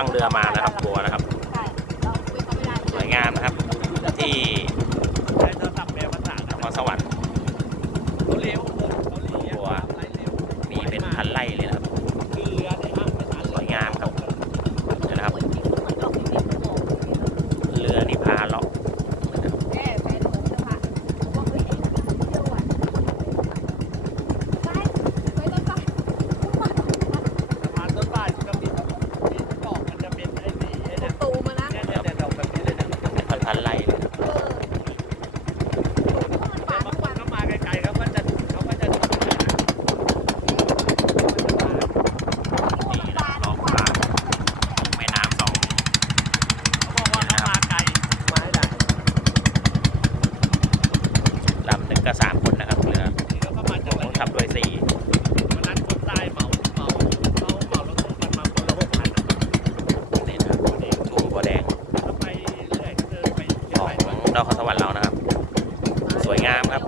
นั่งเรือมานะครับกลัวนะครับสวยงามนะครับที่นครสวรรค์ตัวมีเป็นพันไร่เลยนะครับสวยงามครับนี่นะครับเรือนี่พาเลาะพันไร่เลยนี่นะลองผ่านแม่น้ำสองลำหนึ่งก็3 คนนะครับเรือผมขับด้วย4นี่นะทุ่งบัวแดงของนครสวรรค์เรานะครับสวยงามครับ